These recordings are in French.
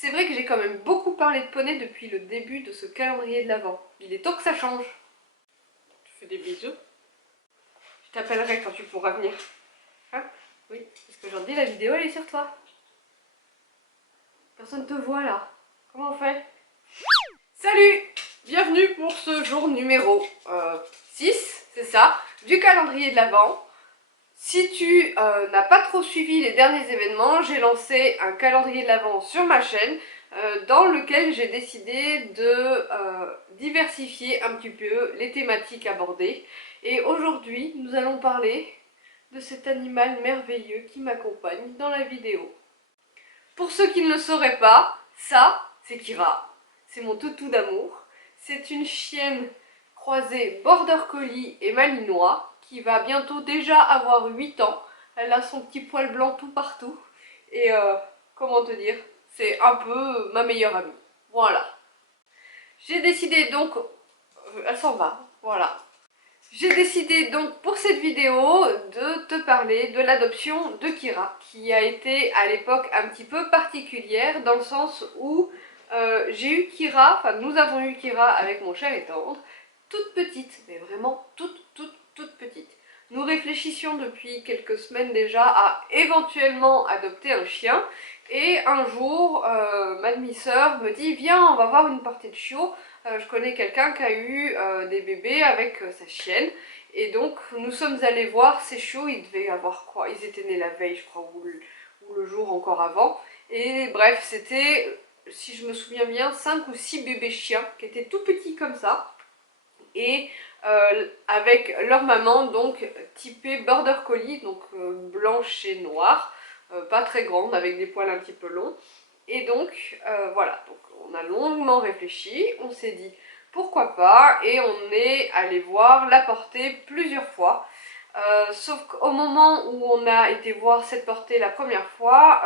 C'est vrai que j'ai quand même beaucoup parlé de poney depuis le début de ce calendrier de l'Avent. Il est temps que ça change. Tu fais des bisous. Je t'appellerai quand tu pourras venir. Hein? Oui, parce qu'aujourd'hui la vidéo elle est sur toi. Personne te voit là. Comment on fait? Salut! Bienvenue pour ce jour numéro 6, c'est ça, du calendrier de l'Avent. Si tu n'as pas trop suivi les derniers événements, j'ai lancé un calendrier de l'Avent sur ma chaîne dans lequel j'ai décidé de diversifier un petit peu les thématiques abordées. Et aujourd'hui, nous allons parler de cet animal merveilleux qui m'accompagne dans la vidéo. Pour ceux qui ne le sauraient pas, ça, c'est Kira. C'est mon toutou d'amour. C'est une chienne croisée Border Collie et Malinois qui va bientôt déjà avoir 8 ans. Elle a son petit poil blanc tout partout. Et comment te dire, c'est un peu ma meilleure amie. Voilà. J'ai décidé donc... elle s'en va, voilà. J'ai décidé donc pour cette vidéo de te parler de l'adoption de Kira, qui a été à l'époque un petit peu particulière dans le sens où j'ai eu Kira, enfin nous avons eu Kira avec mon cher et tendre, toute petite, mais vraiment toute petite. Nous réfléchissions depuis quelques semaines déjà à éventuellement adopter un chien et un jour ma demi-sœur me dit viens on va voir une partie de chiots. Je connais quelqu'un qui a eu des bébés avec sa chienne. Et donc, nous sommes allés voir ces chiots. Ils devaient avoir quoi? Ils étaient nés la veille, je crois, ou le jour encore avant. Et bref, c'était, si je me souviens bien, 5 ou 6 bébés chiens qui étaient tout petits comme ça. Et avec leur maman, donc typée Border Collie, donc blanche et noire. Pas très grande, avec des poils un petit peu longs. Et donc, voilà, donc on a longuement réfléchi, on s'est dit pourquoi pas, et on est allé voir la portée plusieurs fois. Sauf qu'au moment où on a été voir cette portée la première fois,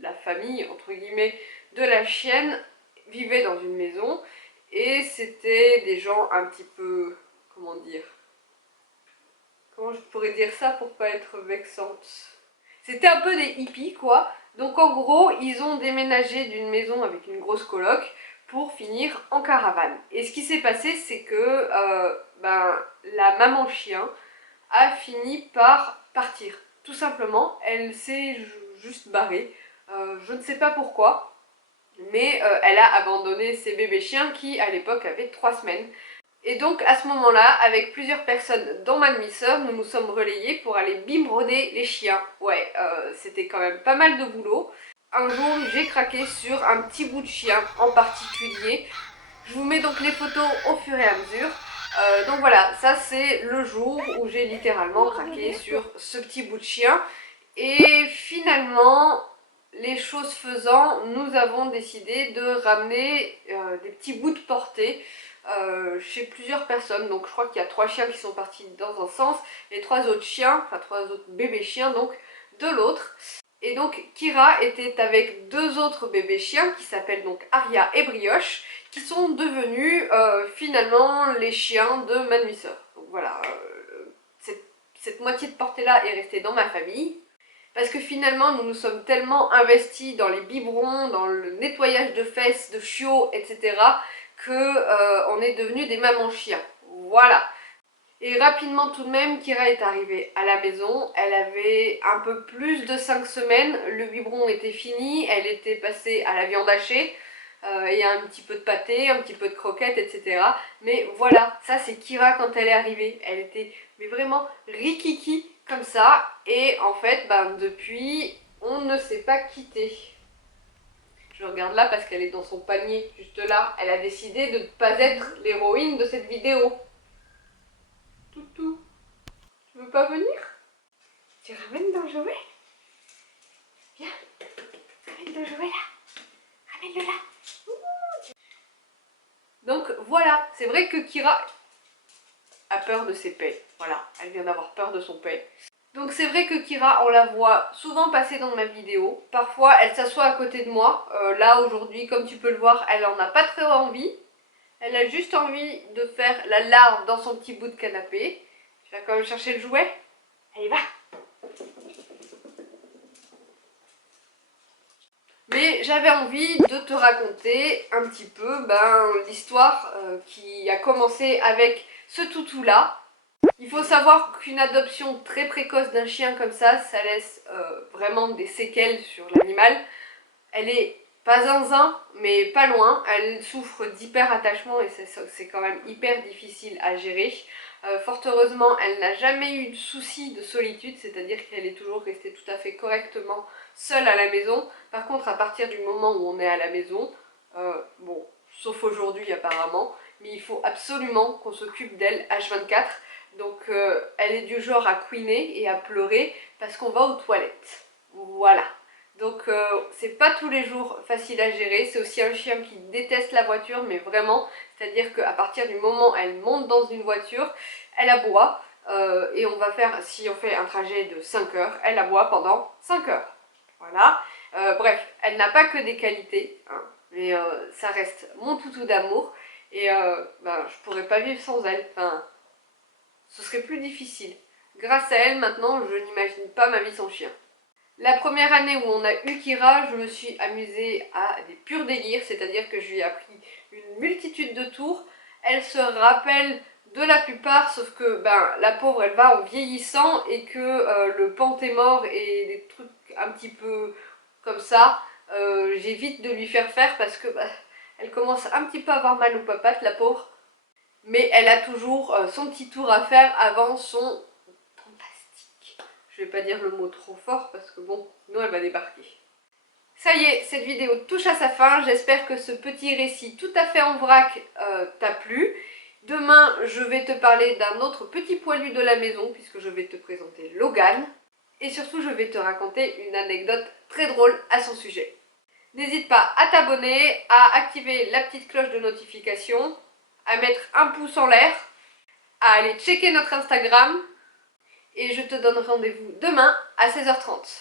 la famille, entre guillemets, de la chienne vivait dans une maison, et c'était des gens un petit peu, comment dire, comment je pourrais dire ça pour pas être vexante? C'était un peu des hippies quoi. Donc en gros, ils ont déménagé d'une maison avec une grosse coloc pour finir en caravane. Et ce qui s'est passé, c'est que la maman chien a fini par partir. Tout simplement, elle s'est juste barrée. Je ne sais pas pourquoi, mais elle a abandonné ses bébés chiens qui à l'époque avaient 3 semaines. Et donc à ce moment-là, avec plusieurs personnes dont ma demi-sœur, nous nous sommes relayés pour aller biberonner les chiens. Ouais, c'était quand même pas mal de boulot. Un jour, j'ai craqué sur un petit bout de chien en particulier. Je vous mets donc les photos au fur et à mesure. Donc voilà, ça c'est le jour où j'ai littéralement craqué sur ce petit bout de chien. Et finalement, les choses faisant, nous avons décidé de ramener des petits bouts de portée chez plusieurs personnes. Donc je crois qu'il y a 3 chiens qui sont partis dans un sens et 3 autres chiens, enfin 3 autres bébés chiens donc de l'autre. Et donc Kira était avec 2 autres bébés chiens qui s'appellent donc Aria et Brioche, qui sont devenus finalement les chiens de ma demi-sœur. Donc voilà, cette moitié de portée là est restée dans ma famille. Parce que finalement, nous nous sommes tellement investis dans les biberons, dans le nettoyage de fesses, de chiots, etc. que on est devenus des mamans chiens. Voilà. Et rapidement tout de même, Kira est arrivée à la maison. Elle avait un peu plus de 5 semaines. Le biberon était fini. Elle était passée à la viande hachée. Et un petit peu de pâté, un petit peu de croquettes, etc. Mais voilà, ça c'est Kira quand elle est arrivée. Elle était mais vraiment rikiki comme ça. Et en fait, depuis, on ne s'est pas quitté. Je regarde là parce qu'elle est dans son panier, juste là. Elle a décidé de ne pas être l'héroïne de cette vidéo. Toutou, tu veux pas venir? Tu ramènes ton jouet? Viens, ramène ton jouet là. Ramène-le là. Donc voilà, c'est vrai que Kira a peur de ses paix. Voilà, elle vient d'avoir peur de son paix. Donc c'est vrai que Kira, on la voit souvent passer dans ma vidéo. Parfois, elle s'assoit à côté de moi. Là, aujourd'hui, comme tu peux le voir, elle en a pas très envie. Elle a juste envie de faire la larve dans son petit bout de canapé. Tu vas quand même chercher le jouet? Allez, va! Mais j'avais envie de te raconter un petit peu l'histoire qui a commencé avec ce toutou-là. Il faut savoir qu'une adoption très précoce d'un chien comme ça laisse vraiment des séquelles sur l'animal. Elle est pas zinzin, mais pas loin. Elle souffre d'hyper-attachement et c'est quand même hyper difficile à gérer. Fort heureusement, elle n'a jamais eu de souci de solitude, c'est-à-dire qu'elle est toujours restée tout à fait correctement seule à la maison. Par contre, à partir du moment où on est à la maison, bon, sauf aujourd'hui apparemment, mais il faut absolument qu'on s'occupe d'elle H24. Donc elle est du genre à couiner et à pleurer parce qu'on va aux toilettes. Voilà. Donc c'est pas tous les jours facile à gérer, c'est aussi un chien qui déteste la voiture, mais vraiment, c'est-à-dire qu'à partir du moment où elle monte dans une voiture, elle aboie, et on va faire, si on fait un trajet de 5 heures, elle aboie pendant 5 heures. Voilà. Bref, elle n'a pas que des qualités, hein, mais ça reste mon toutou d'amour, et je pourrais pas vivre sans elle, enfin, ce serait plus difficile. Grâce à elle, maintenant, je n'imagine pas ma vie sans chien. La première année où on a eu Kira, je me suis amusée à des purs délires, c'est-à-dire que je lui ai appris une multitude de tours. Elle se rappelle de la plupart, sauf que la pauvre elle va en vieillissant et que le panté-mort et des trucs un petit peu comme ça, j'évite de lui faire parce que elle commence un petit peu à avoir mal aux papates, la pauvre. Mais elle a toujours son petit tour à faire avant son fantastique. Je vais pas dire le mot trop fort parce que bon, sinon elle va débarquer. Ça y est, cette vidéo touche à sa fin. J'espère que ce petit récit tout à fait en vrac t'a plu. Demain, je vais te parler d'un autre petit poilu de la maison puisque je vais te présenter Logan. Et surtout, je vais te raconter une anecdote très drôle à son sujet. N'hésite pas à t'abonner, à activer la petite cloche de notification, à mettre un pouce en l'air, à aller checker notre Instagram. Et je te donne rendez-vous demain à 16h30.